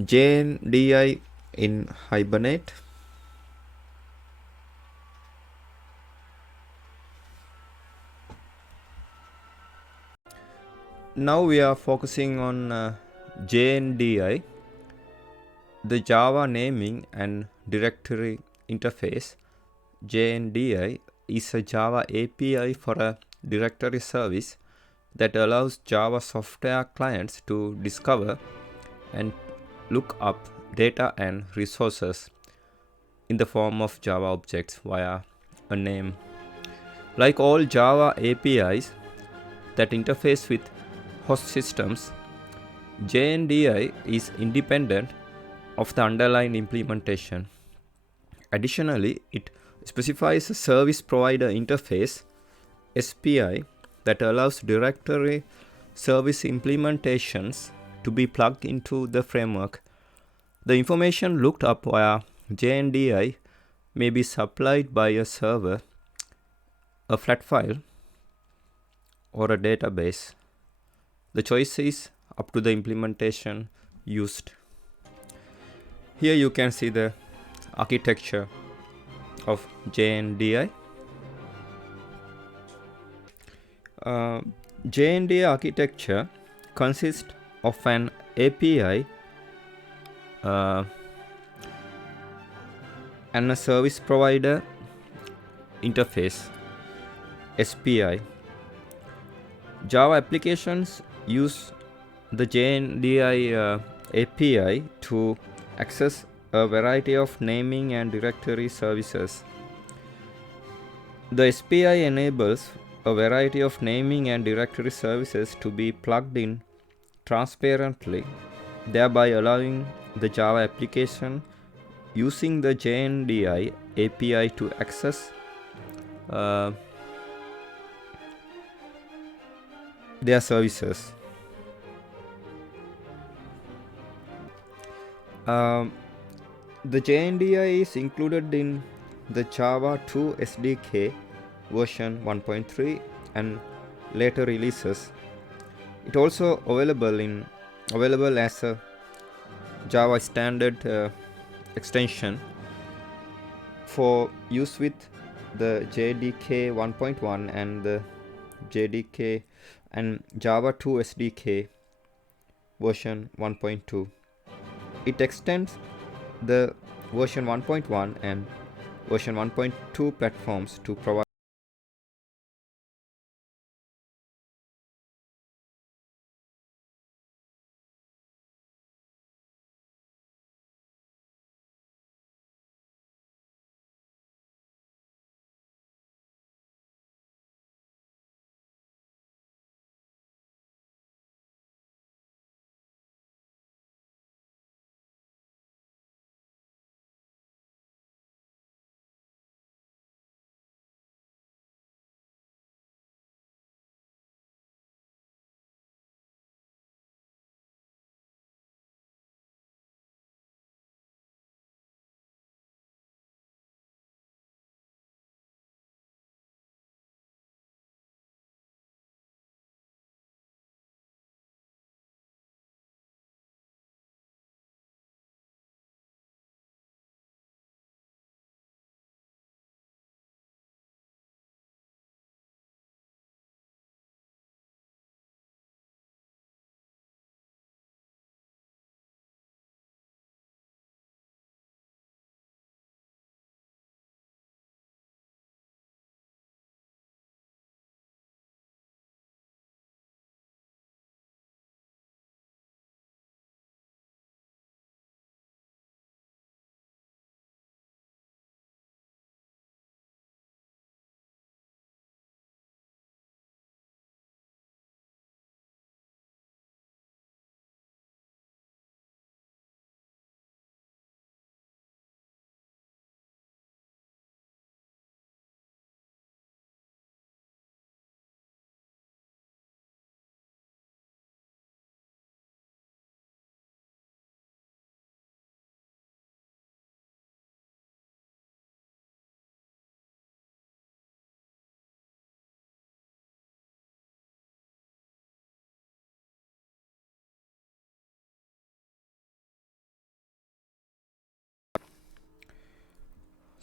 JNDI in Hibernate. Now we are focusing on JNDI, the Java Naming and Directory Interface. JNDI is a Java API for a directory service that allows Java software clients to discover and look up data and resources in the form of Java objects via a name. Like all Java APIs that interface with host systems, JNDI is independent of the underlying implementation. Additionally, it specifies a service provider interface SPI that allows directory service implementations to be plugged into the framework. The information looked up via JNDI may be supplied by a server, a flat file, or a database. The choice is up to the implementation used. Here you can see the architecture of JNDI. JNDI architecture consists of an API and a service provider interface SPI. Java applications use the JNDI API to access a variety of naming and directory services. The SPI enables a variety of naming and directory services to be plugged in transparently, thereby allowing the Java application using the JNDI API to access their services. The JNDI is included in the Java 2 SDK version 1.3 and later releases. It also available as a Java standard extension for use with the JDK 1.1 and the JDK and Java 2 SDK version 1.2. It extends the version 1.1 and version 1.2 platforms to provide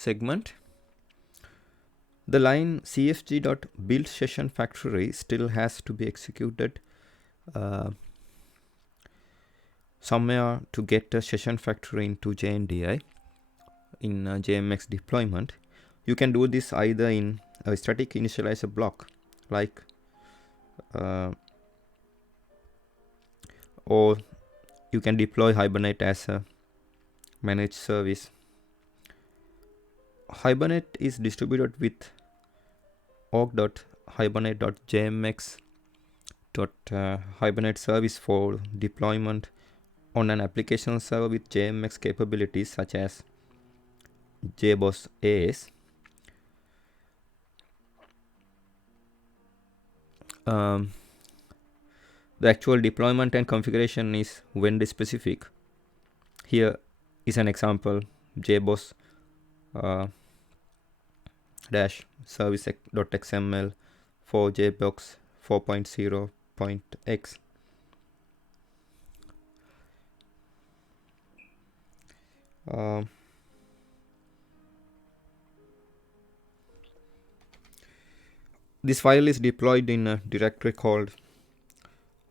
segment. The line cfg.build session factory still has to be executed somewhere to get a session factory into JNDI in JMX deployment. You can do this either in a static initializer block like or you can deploy Hibernate as a managed service. Hibernate is distributed with org.hibernate.jmx.hibernate service for deployment on an application server with JMX capabilities such as JBoss AS. The actual deployment and configuration is vendor specific. Here is an example, JBoss dash service.xml for JBoss 4.0.x. This file is deployed in a directory called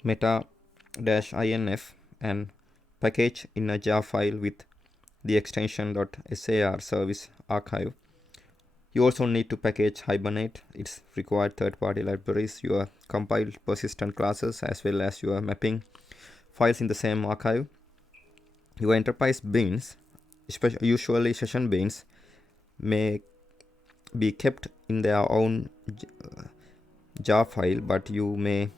meta-inf and packaged in a jar file with the extension .sar service archive. You also need to package Hibernate, its required third-party libraries, your compiled persistent classes, as well as your mapping files in the same archive. Your enterprise beans, usually session beans, may be kept in their own jar file, but you may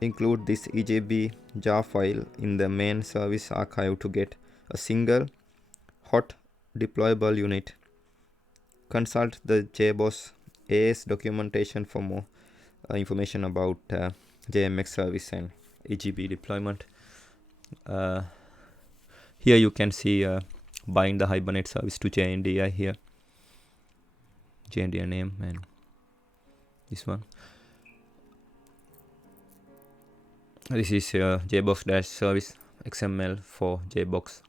include this EJB jar file in the main service archive to get a single hot deployable unit. Consult the JBoss AS documentation for more information about JMX service and EJB deployment. Here you can see bind the Hibernate service to JNDI here. JNDI name and this one. This is JBoss-service XML for JBoss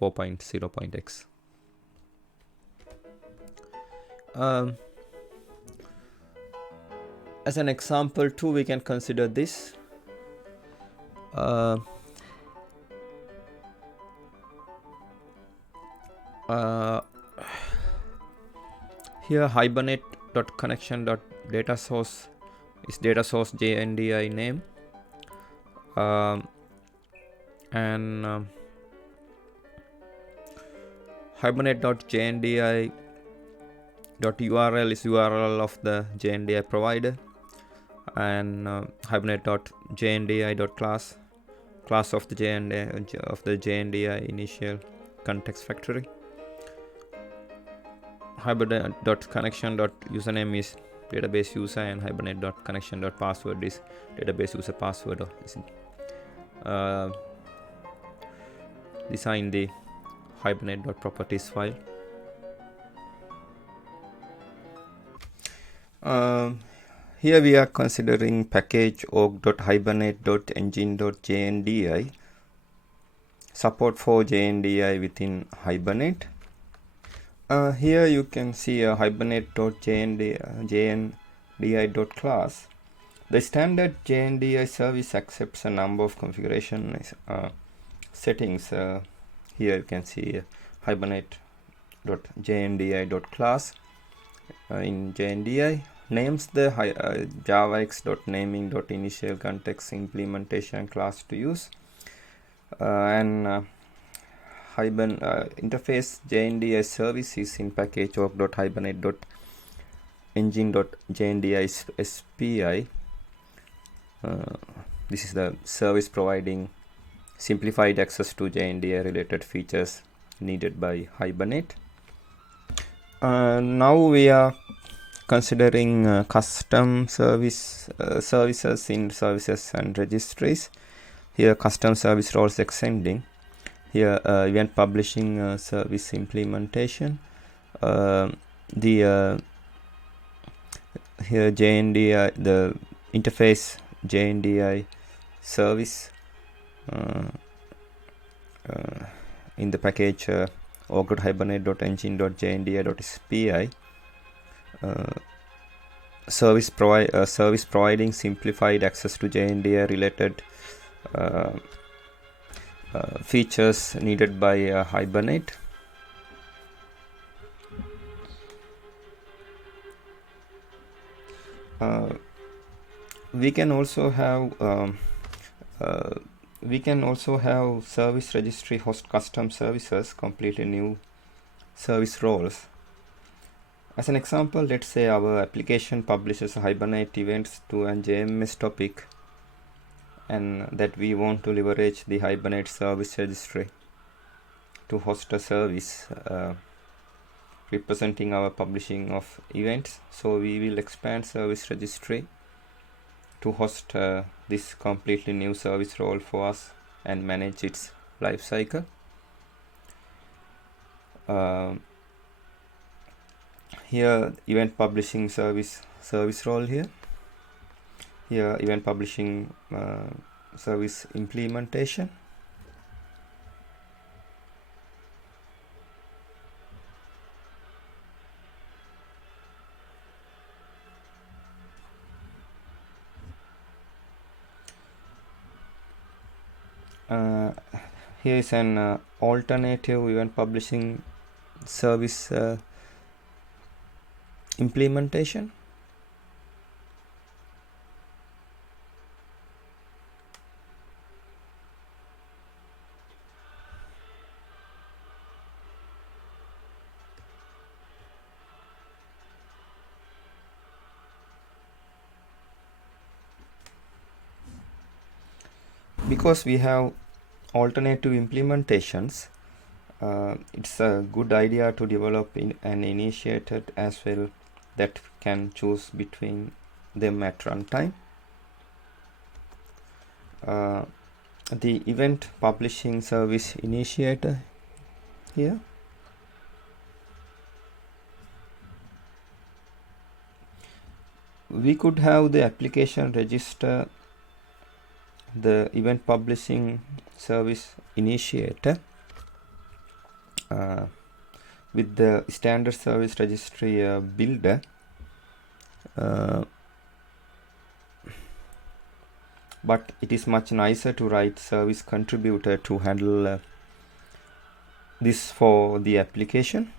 4.0.x. As an example too, we can consider this. Here hibernate.connection.data source is data source JNDI name, and hibernate.jndi.url is URL of the JNDI provider, and hibernate.jndi.class class of the JNDI initial context factory. Hibernate.connection.username is database user, and hibernate.connection.password is database user password. Design the hibernate.properties file. Here we are considering package org.hibernate.engine.jndi, support for JNDI within Hibernate. Here you can see a hibernate.jndi.class. The standard JNDI service accepts a number of configuration settings. Here you can see hibernate.jndi.class in JNDI names the javax.naming.initial context implementation class to use, and interface JNDI service is in package org.hibernate.engine.jndi SPI. This is the service providing simplified access to JNDI related features needed by Hibernate. Now we are considering custom services in services and registries. Here custom service roles extending. Here event publishing service implementation. Here JNDI, the interface JNDI service in the package org.hibernate.engine.jndi.spi. Service providing simplified access to JNDI related features needed by Hibernate. We can also have service registry host custom services, completely new service roles. As an example, let's say our application publishes Hibernate events to an JMS topic, and that we want to leverage the Hibernate service registry to host a service representing our publishing of events. So we will expand service registry to host this completely new service role for us and manage its life cycle. Here event publishing service role here event publishing service implementation. Here is an alternative event publishing service implementation. Because we have alternative implementations, it's a good idea to develop an initiator as well that can choose between them at runtime. The event publishing service initiator here. We could have the application register the event publishing service initiator with the standard service registry builder. But it is much nicer to write service contributor to handle this for the application.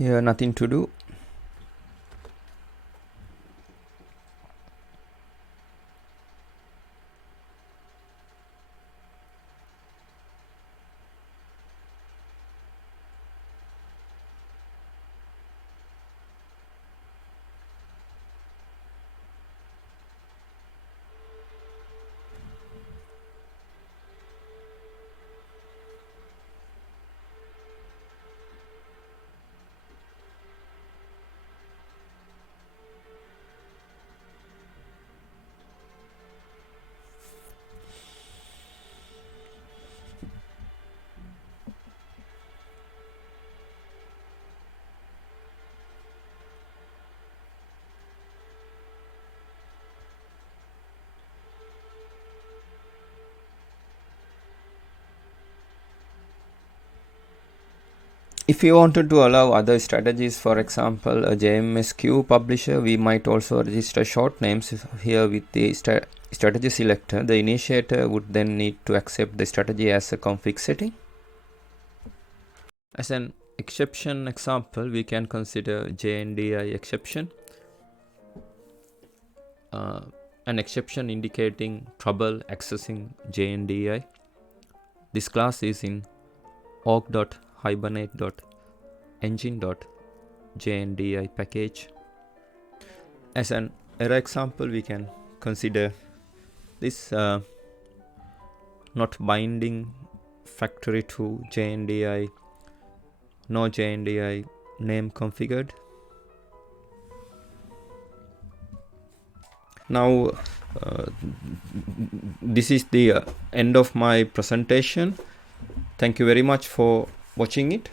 Here nothing to do. If you wanted to allow other strategies, for example, a JMSQ publisher, we might also register short names here with the strategy selector. The initiator would then need to accept the strategy as a config setting. As an exception example, we can consider JNDI exception. An exception indicating trouble accessing JNDI. This class is in org.hibernate.engine.jndi package. As an error example, we can consider this not binding factory to JNDI, no JNDI name configured. Now this is the end of my presentation. Thank you very much for watching it.